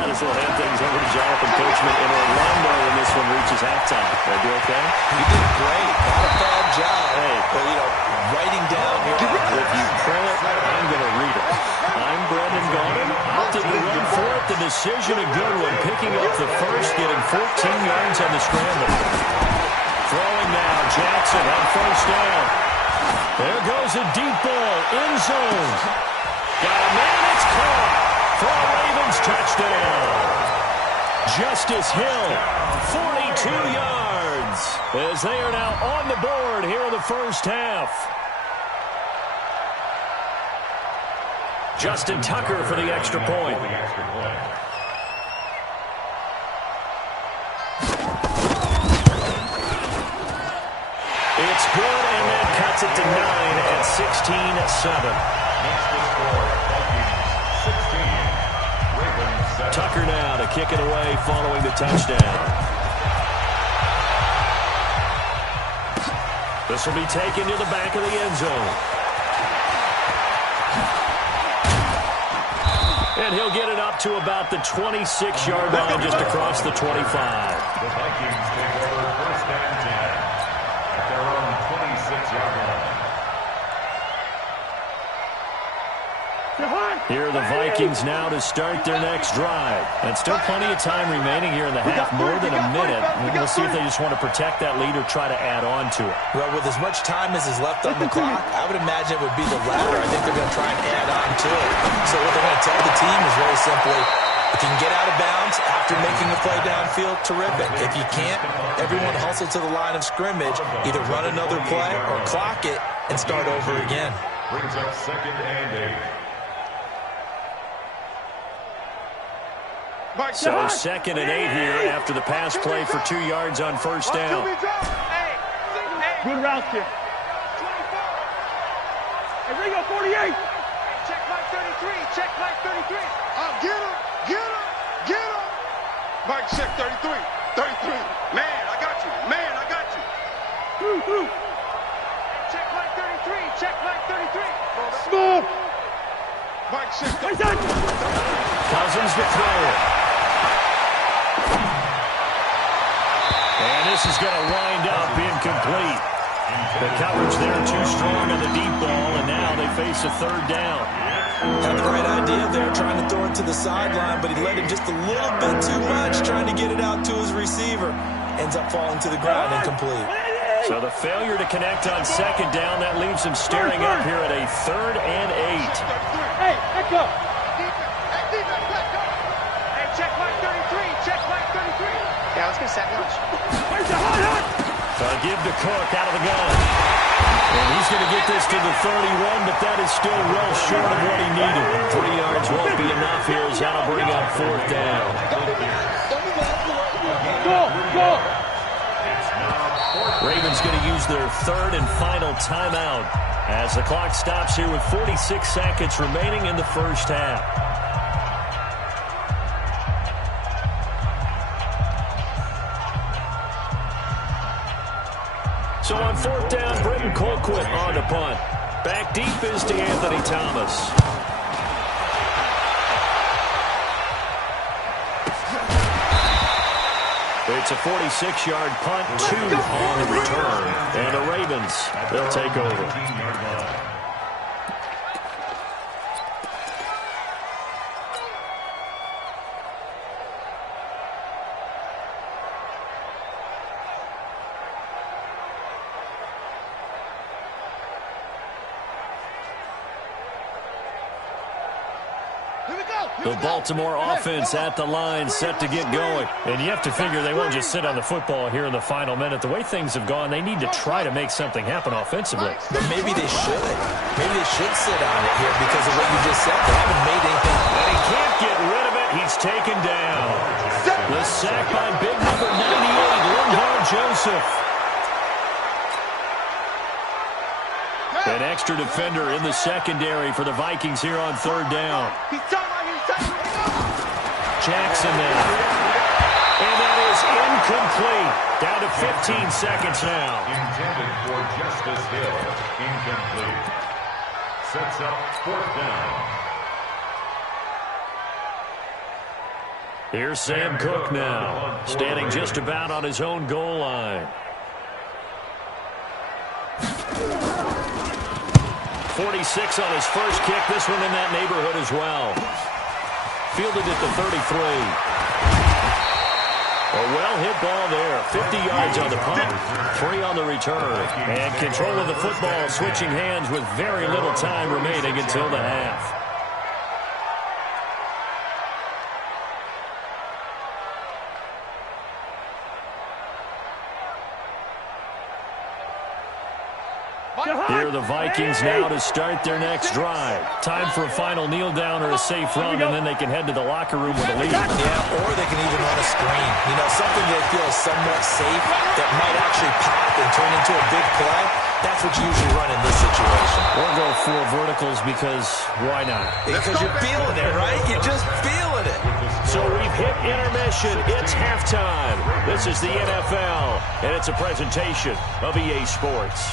As we'll hand things over to Jonathan Coachman in Orlando when this one reaches halftime. They do okay? He did great. Not a bad job. Hey, but, writing down here. If you call it, I'm going to read it. I'm Brendan Gaughan. Opted to run for it. The decision a good one. Picking up the first, getting 14 yards on the scramble. Throwing now. Jackson on first down. There goes a deep ball. End zone. Got a man. It's caught. For a Ravens touchdown. Justice Hill, 42 yards, as they are now on the board here in the first half. Justin Tucker for the extra point. It's good, and that cuts it to 9 at 16-7. Tucker now to kick it away following the touchdown. This will be taken to the back of the end zone. And he'll get it up to about the 26-yard line, just across the 25. The Vikings take over first and 10 at their own 26-yard line. Here are the Vikings now to start their next drive. And still plenty of time remaining here in the half, more than a minute. And we'll see if they just want to protect that lead or try to add on to it. Well, with as much time as is left on the clock, I would imagine it would be the latter. I think they're going to try and add on to it. So what they're going to tell the team is very simply, if you can get out of bounds after making a play downfield, terrific. If you can't, everyone hustle to the line of scrimmage, either run another play or clock it and start over again. Brings up second and 8. So second and 8 here after the pass play for 2 yards on first down. Good route here. Hey, Ringo, 48. Check Mike 33. Check Mike 33. Get him. Get him. Get him. Mike, check 33. 33. Man, I got you. Man, I got you. Through. Check Mike 33. Check Mike 33. Small. Mike, check 33. Cousins to throw. And this is going to wind up incomplete. The coverage there too strong on the deep ball, and now they face a third down. Had the right idea there, trying to throw it to the sideline, but he let him just a little bit too much, trying to get it out to his receiver. Ends up falling to the ground, incomplete. So the failure to connect on second down, that leaves him staring up here at a third and 8. Hey, back up. Hey, check Mike 33. Check Mike 33. Yeah, let's get a second. Where's the hot? Give to Cook out of the gun. And he's going to get this to the 31, but that is still well short of what he needed. 3 yards won't be enough here as that'll bring up fourth down. Go. Ravens going to use their third and final timeout as the clock stops here with 46 seconds remaining in the first half. So on fourth down, Britton Colquitt on to punt. Back deep is to Anthony Thomas. It's a 46-yard punt, 2 on the return. And the Ravens, they'll take over. The Baltimore offense at the line, set to get going. And you have to figure they won't just sit on the football here in the final minute. The way things have gone, they need to try to make something happen offensively. But maybe they should. Maybe they should sit on it here because of what you just said. They haven't made anything. And he can't get rid of it. He's taken down. The sack by big number 98, Lindon Joseph. An extra defender in the secondary for the Vikings here on third down. Jackson there. And that is incomplete. Down to 15 seconds now. Intended for Justice Hill. Incomplete. Sets up fourth down. Here's Sam Cook now, standing just about on his own goal line. 46 on his first kick. This one in that neighborhood as well. Fielded at the 33. A well-hit ball there. 50 yards on the punt, 3 on the return. And control of the football, switching hands with very little time remaining until the half. Here are the Vikings now to start their next drive. Time for a final kneel down or a safe run, and then they can head to the locker room with a lead. Yeah, or they can even run a screen. You know, something they feel is somewhat safe that might actually pop and turn into a big play. That's what you usually run in this situation. Or go 4 verticals because why not? Because you're feeling it, right? You're just feeling it. So we've hit intermission. It's halftime. This is the NFL, and it's a presentation of EA Sports.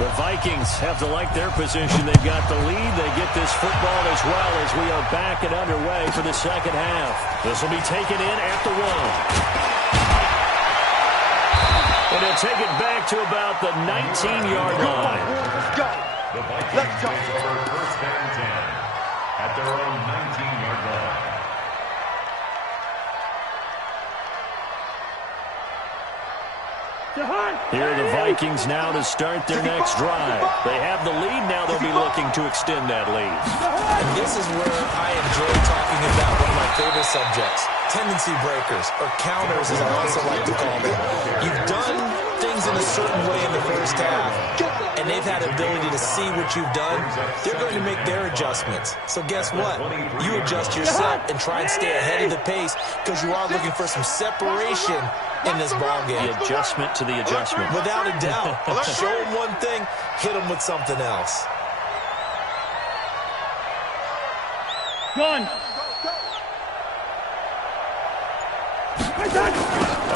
The Vikings have to like their position. They've got the lead. They get this football as well as we are back and underway for the second half. This will be taken in at the 1. And they'll take it back to about the 19-yard line. Let's go. The Vikings take over first and 10 at their own 19-yard line. Here are the Vikings now to start their next drive. They have the lead. Now they'll be looking to extend that lead. And this is where I enjoy talking about one of my favorite subjects, tendency breakers, or counters as I also like to call them. You've done things in a certain way in the first half, and they've had the ability to see what you've done. They're going to make their adjustments. So guess what? You adjust yourself and try and stay ahead of the pace because you are looking for some separation in this ball game. The adjustment to the adjustment. Without a doubt. Show them one thing, hit them with something else. Gun.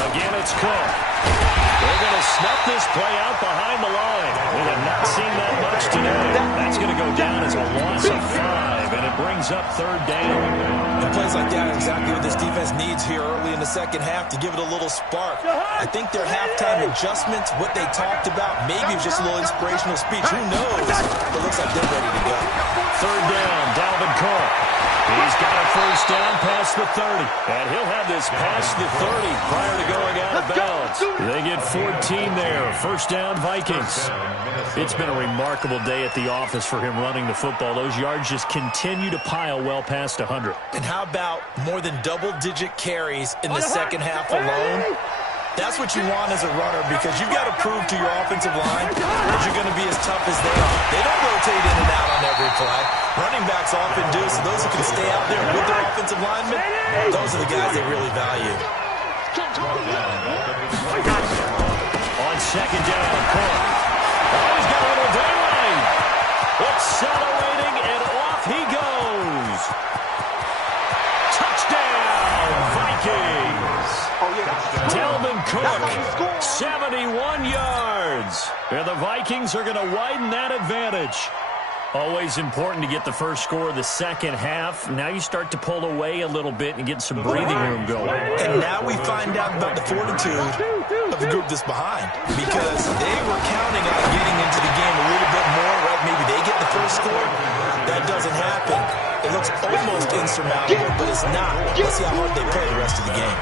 Again, it's Cook. They're going to snuff this play out behind the line. We have not seen that much today. That's going to go down as a loss of 5, and it brings up 3rd down. And plays like that are exactly what this defense needs here early in the second half to give it a little spark. I think their halftime adjustments, what they talked about, maybe it's just a little inspirational speech. Who knows? But it looks like they're ready to go. 3rd down, Dalvin Cook. He's got a first down past the 30. And he'll have this past the 30 prior to going out of bounds. They get 14 there. First down, Vikings. It's been a remarkable day at the office for him running the football. Those yards just continue to pile well past 100. And how about more than double-digit carries in the second half alone? That's what you want as a runner because you've got to prove to your offensive line that you're going to be as tough as they are. They don't rotate in and out on every play. Running backs often do, so those who can stay out there with their offensive linemen, those are the guys they really value. On second down, Cook. Oh, he's got a little daylight. Accelerating, and off he goes. Touchdown, Vikings. Dalvin Cook, 71 yards. And the Vikings are going to widen that advantage. Always important to get the first score of the second half. Now you start to pull away a little bit and get some breathing room going. And now we find out about the fortitude of the group that's behind because they were counting on getting into the game a little bit more, right? Maybe they get the first score. That doesn't happen. It looks almost insurmountable, but it's not. Let's see how hard they play the rest of the game.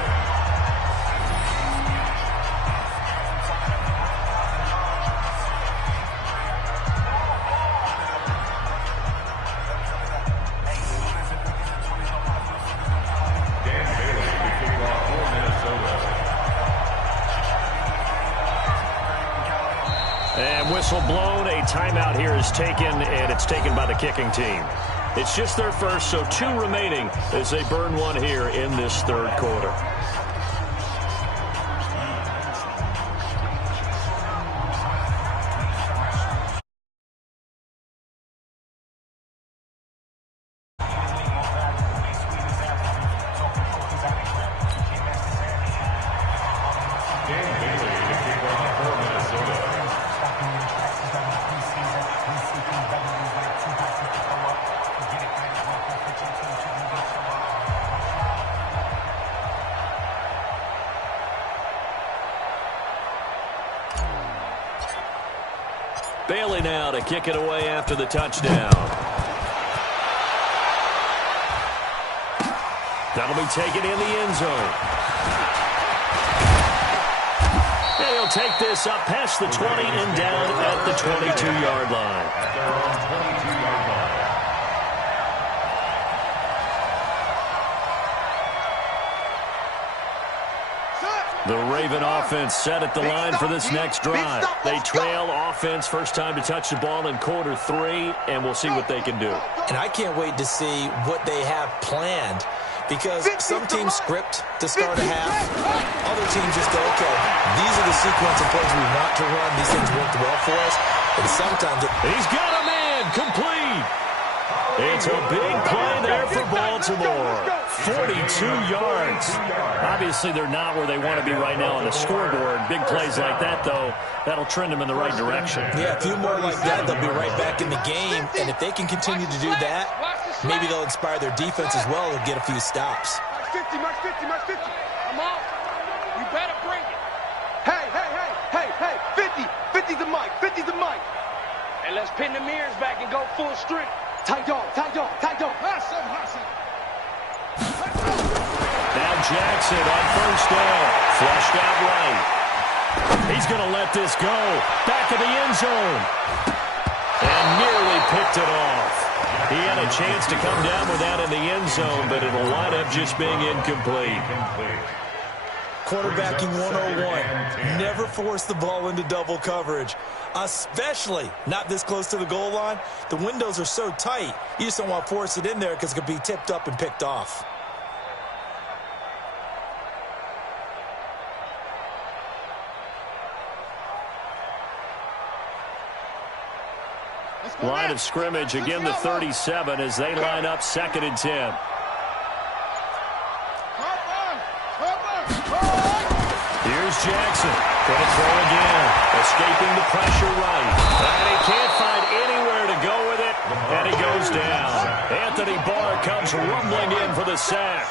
And whistle blown, a timeout here is taken, and it's taken by the kicking team. It's just their first, so 2 remaining as they burn one here in this 3rd quarter. Bailey now to kick it away after the touchdown. That'll be taken in the end zone. And he'll take this up past the 20 and down at the 22-yard line. At their own 22-yard line. The Raven offense set at the line for this next drive. They trail offense first time to touch the ball in quarter 3, and we'll see what they can do. And I can't wait to see what they have planned, because some teams script to start a half. Other teams just go, okay, these are the sequence of plays we want to run. These things worked well for us. And sometimes he's got a man complete. It's a big play there for Baltimore. 42 yards. Obviously, they're not where they want to be right now on the scoreboard. Big plays like that, though, that'll trend them in the right direction. Yeah, a few more like that, they'll be right back in the game. And if they can continue to do that, maybe they'll inspire their defense as well and get a few stops. March 50, March 50, March 50. I'm out. You better bring it. Hey, hey, hey, hey, hey. 50. 50's the mic. 50's the mic. And let's pin the mirrors back and go full strength. Tight dog, tight dog, tight dog. Now Jackson on first down. Flushed out right. He's going to let this go. Back of the end zone. And nearly picked it off. He had a chance to come down with that in the end zone, but it'll wind up just being incomplete. Quarterbacking 101. Never force the ball into double coverage, especially not this close to the goal line. The windows are so tight, you just don't want to force it in there because it could be tipped up and picked off. Line of scrimmage, again the 37 as they line up 2nd and 10. Here's Jackson. Going to throw again. Escaping the pressure right. And he can't find anywhere to go with it. And he goes down. Anthony Barr comes rumbling in for the sack.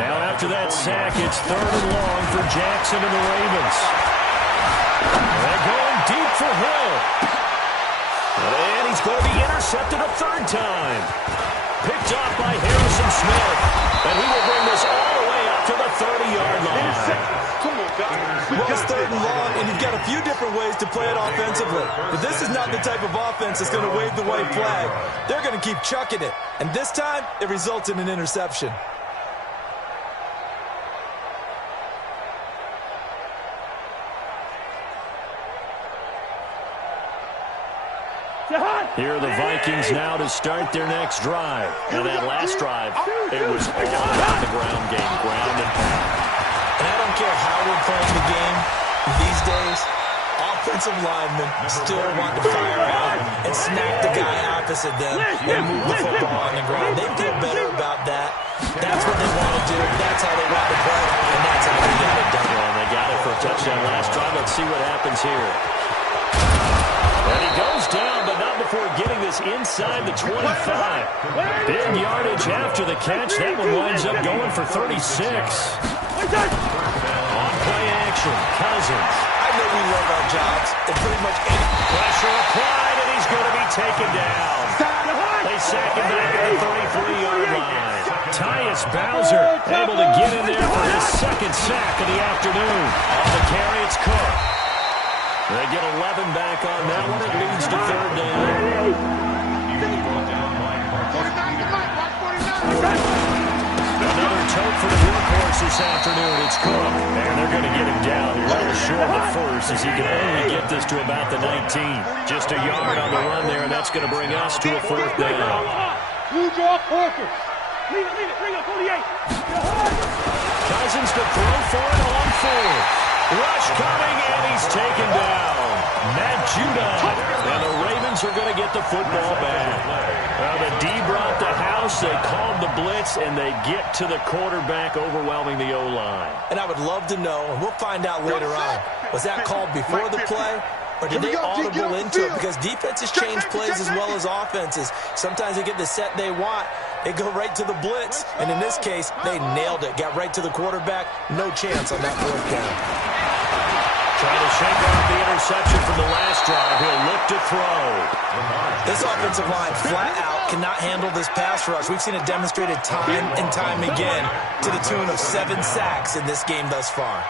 Now after that sack, it's 3rd and long for Jackson and the Ravens. They're going deep for Hill. And he's going to be intercepted a 3rd time. Picked off by Harrison Smith. And he will bring this all the way up to the 30-yard line. Come on, guys. Well, it's 3rd and long, and you've got a few different ways to play it offensively. But this is not the type of offense that's going to wave the white flag. They're going to keep chucking it. And this time, it results in an interception. Here are the Vikings now to start their next drive. And that last drive, it was all about the ground game, ground and pound. And I don't care how we're playing the game these days, offensive linemen still want to fire out and smack the guy opposite them and move the football on the ground. They feel better about that. That's what they want to do. That's how they want to play, and that's how they got it done. Well, they got it for a touchdown last drive. Let's see what happens here. And he goes down, but not before getting this inside the 25. Big yardage after the catch. That one winds up going for 36. On play action, Cousins. I know we love our jobs. And pretty much any Pressure applied, and he's going to be taken down. They sack him back at the 33-yard line. Tyus Bowser able to get in there for his 2nd sack of the afternoon. On the carry, it's Cook. They get 11 back on that one. It leads to 3rd down. Another tote for the workhorse this afternoon. It's Cook. And they're going to get him down here. A little short of the first as he can only get this to about the 19. Just a yard on the run there, and that's going to bring us to a 4th down. Who's your quarter? Leave it, bring it, 48. Cousins to throw for it on 4th. Rush coming, and he's taken down. Matt Judon. And the Ravens are going to get the football back. The D brought the house. They called the blitz, and they get to the quarterback, overwhelming the O-line. And I would love to know, and we'll find out later on, was that called before the play? Or did they audible into it? Because defenses change plays as well as offenses. Sometimes they get the set they want. They go right to the blitz. And in this case, they nailed it. Got right to the quarterback. No chance on that 4th down. Trying to shake off the interception from the last drive. He'll look to throw. This offensive line flat out cannot handle this pass rush. We've seen it demonstrated time and time again to the tune of 7 sacks in this game thus far.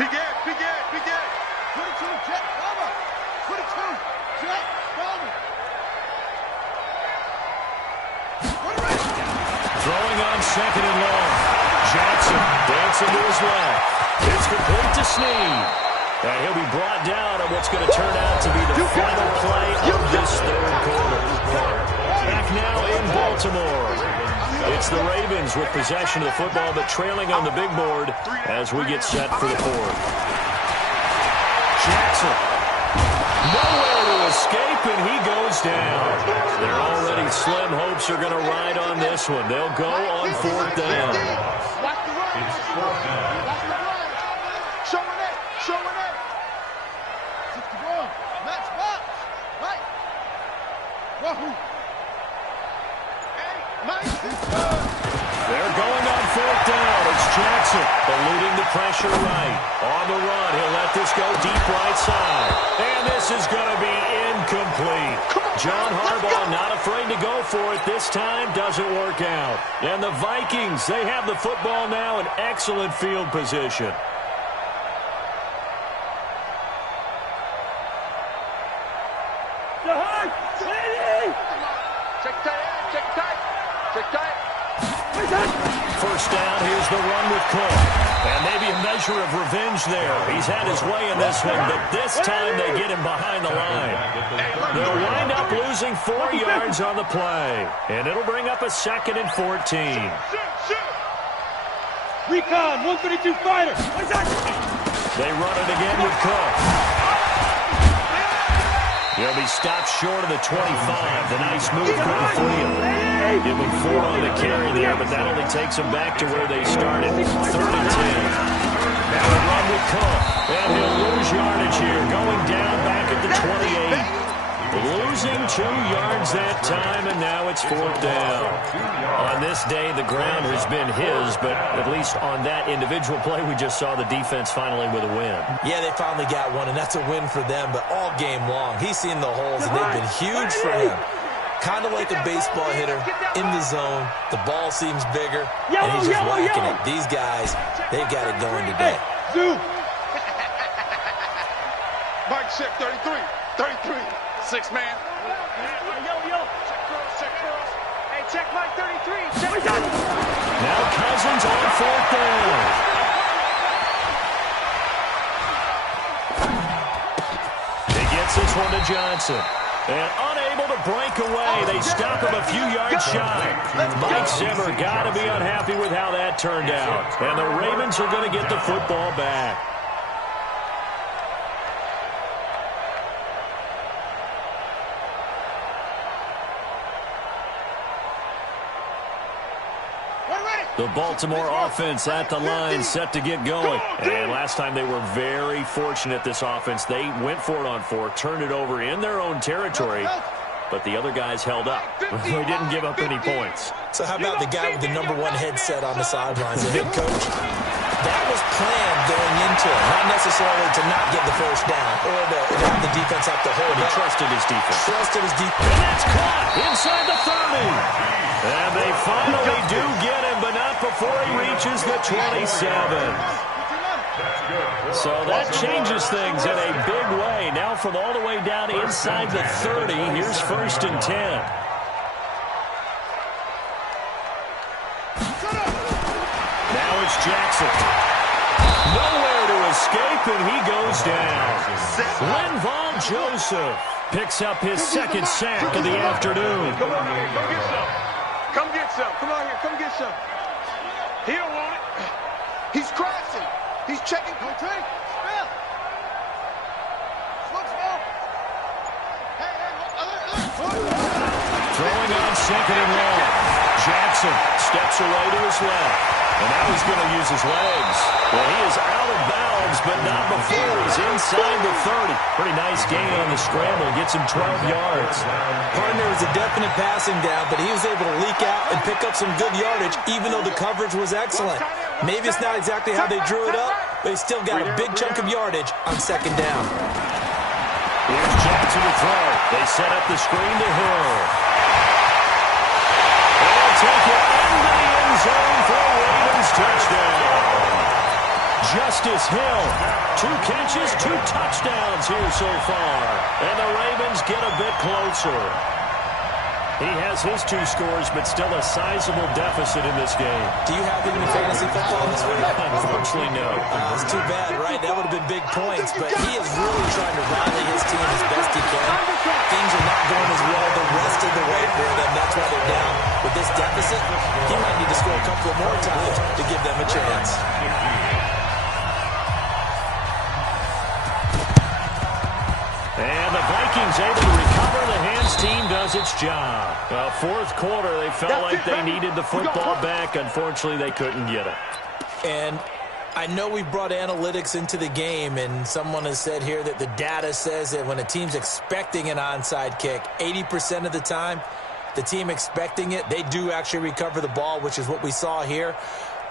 Big Ed. 22, check, cover. 22, check, cover. Throwing on second and long. Jackson dancing to his left. It's complete to Snead. And he'll be brought down on what's going to turn out to be the final play of this third quarter. Back now in Baltimore. It's the Ravens with possession of the football, but trailing on the big board as we get set for the fourth. Jackson. Nowhere to escape, and he goes down. Their already slim hopes are going to ride on this one. They'll go on fourth down. It's fourth down. Showing it. 61. Match box. Right. Wahoo. They're going on fourth down. It's Jackson eluding the pressure right. On the run, he'll let this go deep right side. And this is going to be incomplete. John Harbaugh not afraid to go for it. This time doesn't work out. And the Vikings, they have the football now in excellent field position. First down, here's the run with Cook. And maybe a measure of revenge there. He's had his way in this one, but this time they get him behind the line. They'll wind up losing 4 yards on the play. And it'll bring up a 2nd and 14. Recon, 132 fighter. They run it again with Cook. He'll be stopped short of the 25. The nice move coming for you. Give him 4 on the carry there, but that only takes them back to where they started. 3rd and 10. Now a run with Cook. And he'll lose yardage here, going down back at the 28. Losing 2 yards that time, and now it's 4th down. On this day, the ground has been his, but at least on that individual play, we just saw the defense finally with a win. Yeah, they finally got one, and that's a win for them, but all game long, he's seen the holes, and they've been huge for him. Kind of like a baseball hitter in the zone. The ball seems bigger, and he's just whacking it. These guys, they've got it going today. Mike check 33. 33. 6 man. Check cross. Hey, check Mike 33. Check. Now Cousins on 4th down. He gets this one to Johnson. And unable to break away, they stop him a few yards shy. Mike Zimmer got to be unhappy with how that turned out. And the Ravens are going to get the football back. The Baltimore offense at the line, set to get going. And last time they were very fortunate, this offense. They went for it on 4, turned it over in their own territory, but the other guys held up. They didn't give up any points. So how about the guy with the #1 headset on the sidelines, the head coach? That was planned going into it, not necessarily to not get the first down or to have the defense have to hold He it. trusted his defense. Trusted his defense. And that's caught inside the 30. And they finally do get him, but not before he reaches the 27. So that changes things in a big way. Now from all the way down inside the 30, here's 1st and 10. Now it's Jackson. Nowhere to escape, and he goes down. Linval Joseph picks up his 2nd sack of the afternoon. Come on here, come get some. Come get some. Come on here, come get some. He don't want it. He's crashing. He's checking. Go tree. Spell. Look, spell. Throwing on 2nd and long. Jackson steps away to his left. And now he's going to use his legs. Well, he is out of bounds, but not before he's inside the 30. Pretty nice gain on the scramble. Gets him 12 yards. Partner was a definite passing down, but he was able to leak out and pick up some good yardage, even though the coverage was excellent. Maybe it's not exactly how they drew it up, They still got a big chunk of yardage on second down. Here's Jackson to throw. They set up the screen to Hill. They'll take it into the end zone for a Ravens touchdown. Justice Hill, 2 catches, 2 touchdowns here so far. And the Ravens get a bit closer. He has his 2 scores, but still a sizable deficit in this game. Do you have any fantasy football this week? Unfortunately, no. It's too bad, right? That would have been big points, but he is really trying to rally his team as best he can. Things are not going as well the rest of the way for them. That's why they're down with this deficit. He might need to score a couple of more times to give them a chance. And the Vikings able to recover. The hands team does its job. Fourth quarter, they felt like they needed the football back. Unfortunately, they couldn't get it. And I know we brought analytics into the game, and someone has said here that the data says that when a team's expecting an onside kick, 80% of the time, the team expecting it, they do actually recover the ball, which is what we saw here.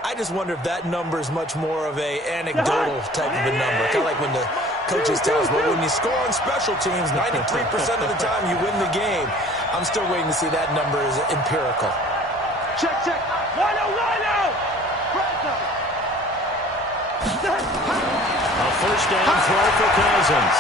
I just wonder if that number is much more of a anecdotal type of a number. Kind of like when the coaches tell us, well, when you score on special teams, 93% of the time you win the game. I'm still waiting to see that number is empirical. Check, check. Line out. A first down throw for Cousins.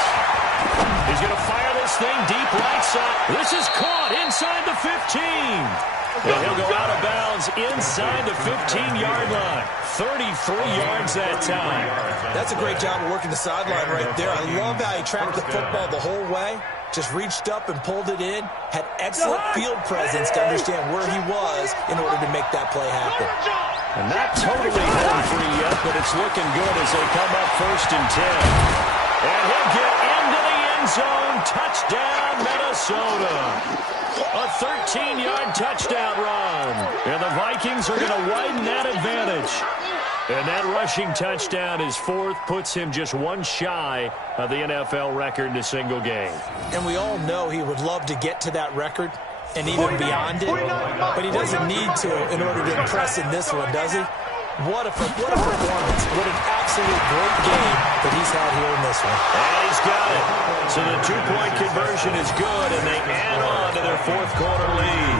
He's going to fire this thing deep right side. This is caught inside the 15. And he'll go out of bounds inside the 15-yard line. 33 yards that time. That's a great job of working the sideline right there. I love how he tracked the football the whole way. Just reached up and pulled it in. Had excellent field presence to understand where he was in order to make that play happen. And not totally home free yet, but it's looking good as they come up 1st and 10. And he'll get into the end zone. Touchdown, Minnesota. A 13-yard touchdown run. And the Vikings are going to widen that advantage. And that rushing touchdown is 4th, puts him just 1 shy of the NFL record in a single game. And we all know he would love to get to that record and even beyond it, but he doesn't need to in order to impress in this one, does he? What a performance. What an absolute great game that he's had here in this one. And he's got it. So the 2-point conversion is good, and they add on to their 4th quarter lead.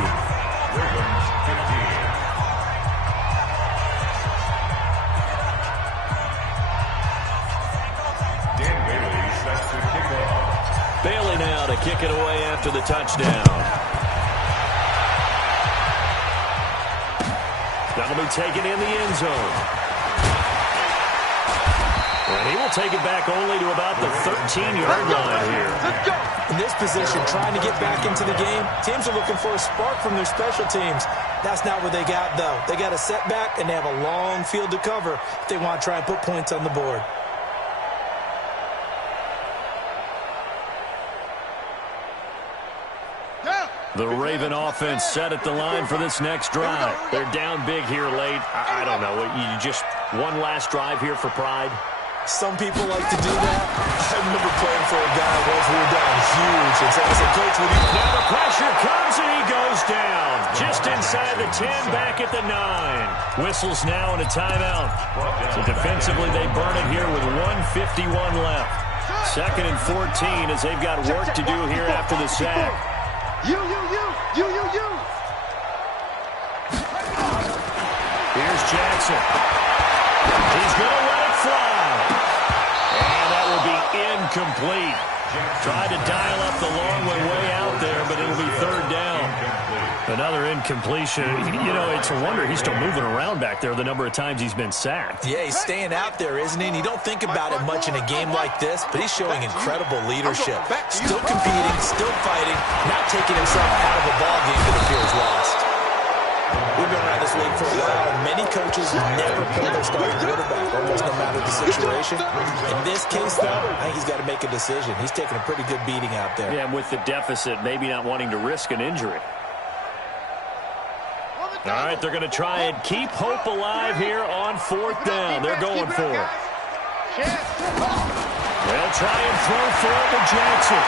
Ravens 15. Dan Bailey set to kick off. Bailey now to kick it away after the touchdown. That'll be taken in the end zone. And he will take it back only to about the 13-yard line here. In this position, trying to get back into the game, teams are looking for a spark from their special teams. That's not what they got, though. They got a setback, and they have a long field to cover if they want to try and put points on the board. The Raven offense set at the line for this next drive. They're down big here late. I don't know. You just one last drive here for pride? Some people like to do that. I remember playing for a guy once we were down huge. And so I said, Coach, what do you... Now the pressure comes and he goes down. Just inside the 10, back at the 9. Whistles now and a timeout. So defensively, they burn it here with 1:51 left. 2nd and 14 as they've got work to do here after the sack. You. Here's Jackson. He's going to let it fly. And that will be incomplete. Tried to dial up the long one way out there, but it'll be 3rd down. Another incompletion. You know, it's a wonder he's still moving around back there the number of times he's been sacked. Yeah, he's staying out there, isn't he? And you don't think about it much in a game like this, but he's showing incredible leadership. Still competing, still fighting, not taking himself out of a ball game that appears lost. We've been around this league for a while, and many coaches never pull their starting quarterback, almost no matter the situation. In this case, though, I think he's got to make a decision. He's taking a pretty good beating out there. Yeah, and with the deficit, maybe not wanting to risk an injury. All right, they're going to try and keep hope alive here on 4th down. They're going for it. They'll try and throw for it to Jackson.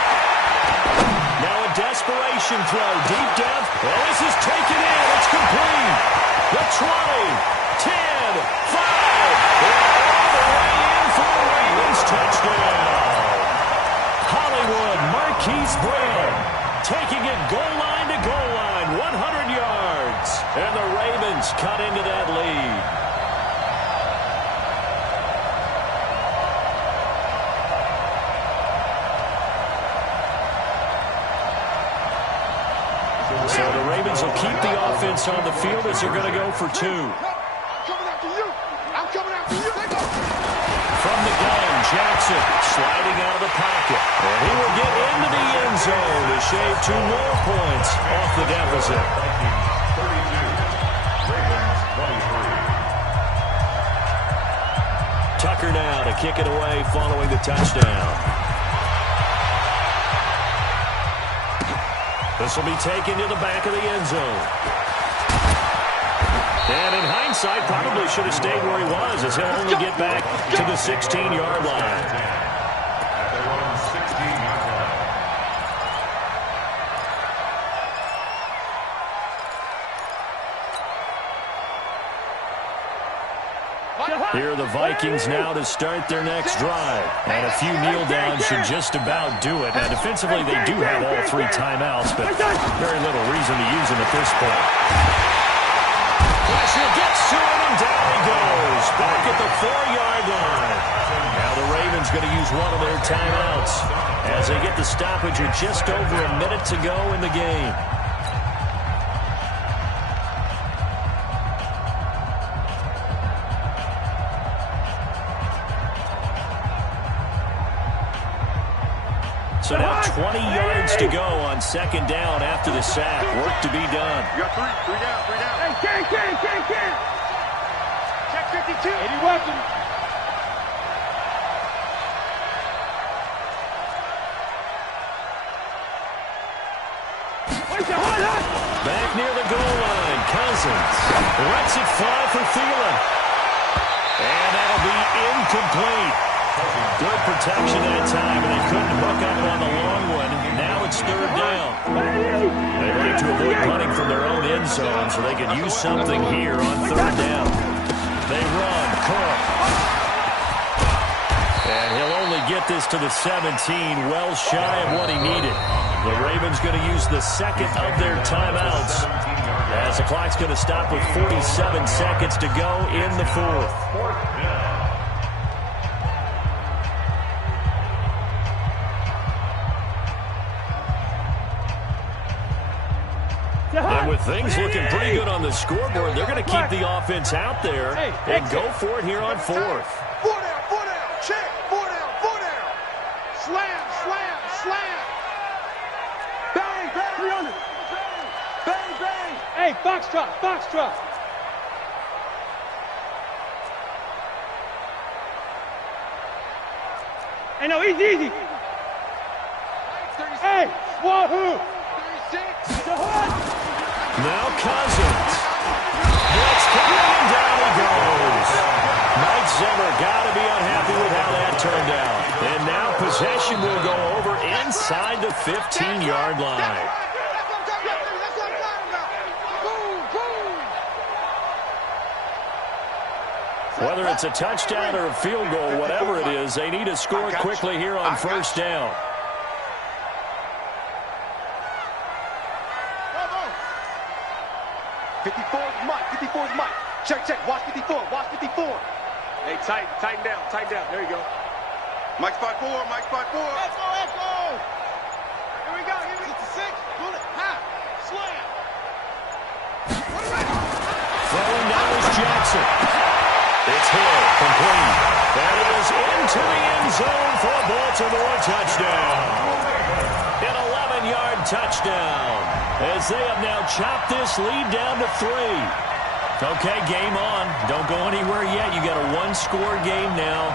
Now a desperation throw, deep depth. Well, this is taken in. It's complete. The 20, 10, 5. They're all the way touchdown. Hollywood Marquise Brown taking it goal line to goal line, 100 yards. And the Ravens cut into that lead. So the Ravens will keep the offense on the field as they're going to go for 2. I'm coming after you. I'm coming after you. They go. From the gun, Jackson sliding out of the pocket. And he will get into the end zone to shave 2 more points off the deficit. Vikings 32, Ravens 23. Tucker now to kick it away following the touchdown. This will be taken to the back of the end zone. And in hindsight, probably should have stayed where he was, as he'll only get back to the 16-yard line. At their own 16-yard line. Here are the Vikings now to start their next drive. And a few kneel downs should just about do it. Now, defensively, they do have all 3 timeouts, but very little reason to use them at this point. Pressure gets to him, and down he goes. Back at the 4-yard line. Now the Ravens going to use one of their timeouts as they get the stoppage with just over a minute to go in the game. So now 20 yards to go on 2nd down after the sack. Work to be done. You got 3 down, 3 down. Hey, can. Check 52. 80 weapon. Back near the goal line, Cousins lets it fly for Thielen. And that'll be incomplete. Good protection that time, and they couldn't hook up on the long one. Now it's 3rd down. They like to avoid punting from their own end zone, so they can use something here on 3rd down. They run, Cook. And he'll only get this to the 17, well shy of what he needed. The Ravens going to use the 2nd of their timeouts, as the clock's going to stop with 47 seconds to go in the 4th. And with things looking pretty good on the scoreboard, they're going to keep the offense out there and go for it here on 4th. 4 down, 4 down. Check. 4 down, 4 down. Slam. Bang, bang. 300. Bang. Hey, foxtrot. Hey, no, easy. Hey, wahoo. 36. Now Cousins. Blitz coming, and down he goes. Mike Zimmer got to be unhappy with how that turned out. And now possession will go over inside the 15-yard line. Whether it's a touchdown or a field goal, whatever it is, they need to score quickly here on 1st down. Mike. Check. Watch 54. Hey, tighten down. There you go. Mike spot 4. Let's go. Here we go. 66. Pull it. Half. Slam. Throwing down is Jackson. It's Hill, complete. And it is into the end zone for a Baltimore touchdown. An 11-yard touchdown, as they have now chopped this lead down to 3. Okay, game on. Don't go anywhere yet. You got a 1-score game now.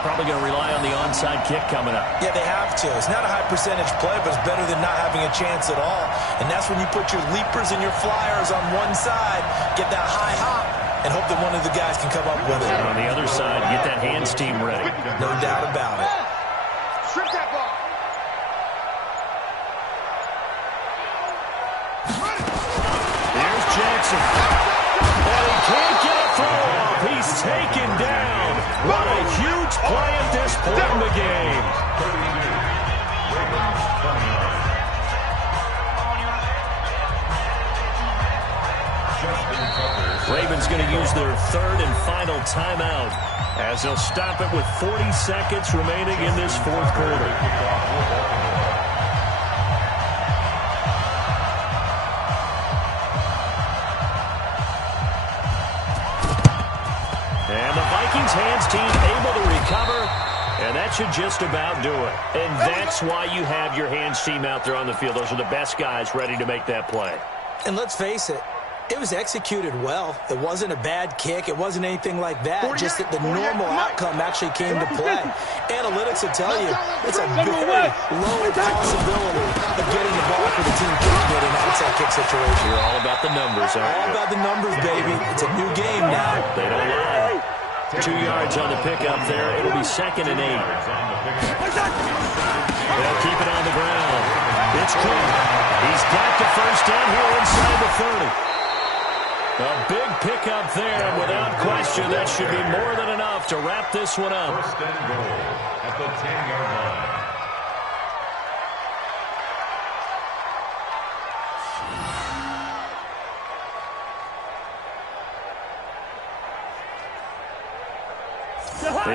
Probably going to rely on the onside kick coming up. Yeah, they have to. It's not a high-percentage play, but it's better than not having a chance at all. And that's when you put your leapers and your flyers on one side, get that high hop, and hope that one of the guys can come up with it. And on the other side, get that hands team ready. No doubt about it. Strip that ball. Here's Jackson. And he can't get a throw off. He's taken down. What a huge play at this point in the game. Ravens going to use their third and final timeout as they'll stop it with 40 seconds remaining in this fourth quarter. And the Vikings hands team able to recover, and that should just about do it. And that's why you have your hands team out there on the field. Those are the best guys ready to make that play. And let's face it, it was executed well. It wasn't a bad kick. It wasn't anything like that. Just that the normal outcome actually came to play. Analytics will tell you it's a very low possibility of getting the ball for the team kicking it in an outside kick situation. You're all about the numbers, aren't you? All about the numbers, baby. It's a new game now. They don't lie. 2 yards on the pickup there. It'll be 2nd and 8. They'll keep it on the ground. It's Cook. He's got the first down here inside the 30. A big pickup there, and without question, that should be more than enough to wrap this one up. First and goal at the 10-yard line.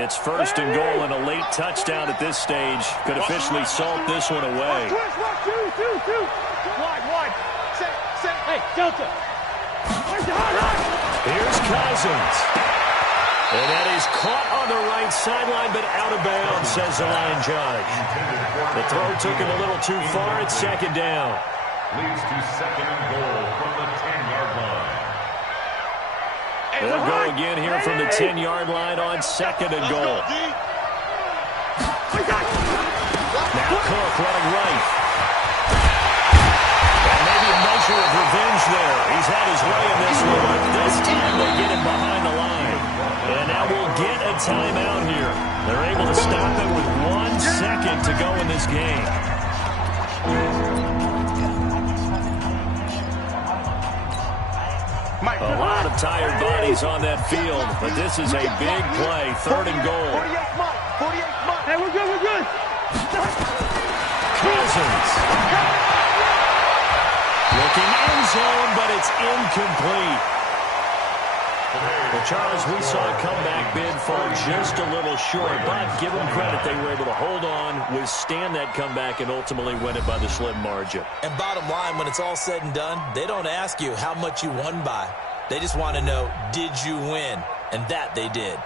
It's 1st and goal, and a late touchdown at this stage could officially salt this one away. Wide. Hey, Delta. Here's Cousins. And that is caught on the right sideline, but out of bounds, says the line judge. The throw took him a little too far. It's 2nd down. Leads to 2nd and goal from the 10-yard line. They'll go again here from the 10-yard line on 2nd and goal. Now Cook running right. And maybe a measure of revenge there. He's had his way in this one, but this time they get him behind the line. And now we'll get a timeout here. They're able to stop it with 1 second to go in this game. A lot of tired bodies on that field, but this is a big play, 3rd and goal. 48 Hey, we're good. Cousins. Looking end zone, but it's incomplete. Well, Charles, we saw a comeback bid fall just a little short, but give them credit. They were able to hold on, withstand that comeback, and ultimately win it by the slim margin. And bottom line, when it's all said and done, they don't ask you how much you won by. They just want to know, did you win? And that they did.